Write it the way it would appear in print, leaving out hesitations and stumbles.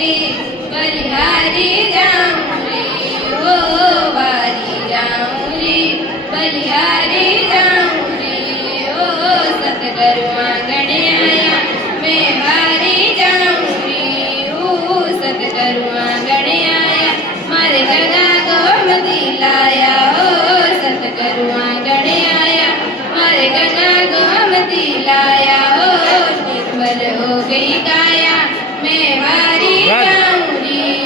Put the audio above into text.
रे बलिहारी जाऊं रे ओ वारी जाऊं रे बलिहारी जाऊं रे ओ सतगुरु आंगणे आया मैं हारी जाऊं रे ओ सतगुरु आंगणे आया मारे गगा गोमती लाया ओ सतगुरु आंगणे आया मारे गगा गोमती लाया ओ निर्मल हो गई काया मैं हारी जाऊं रे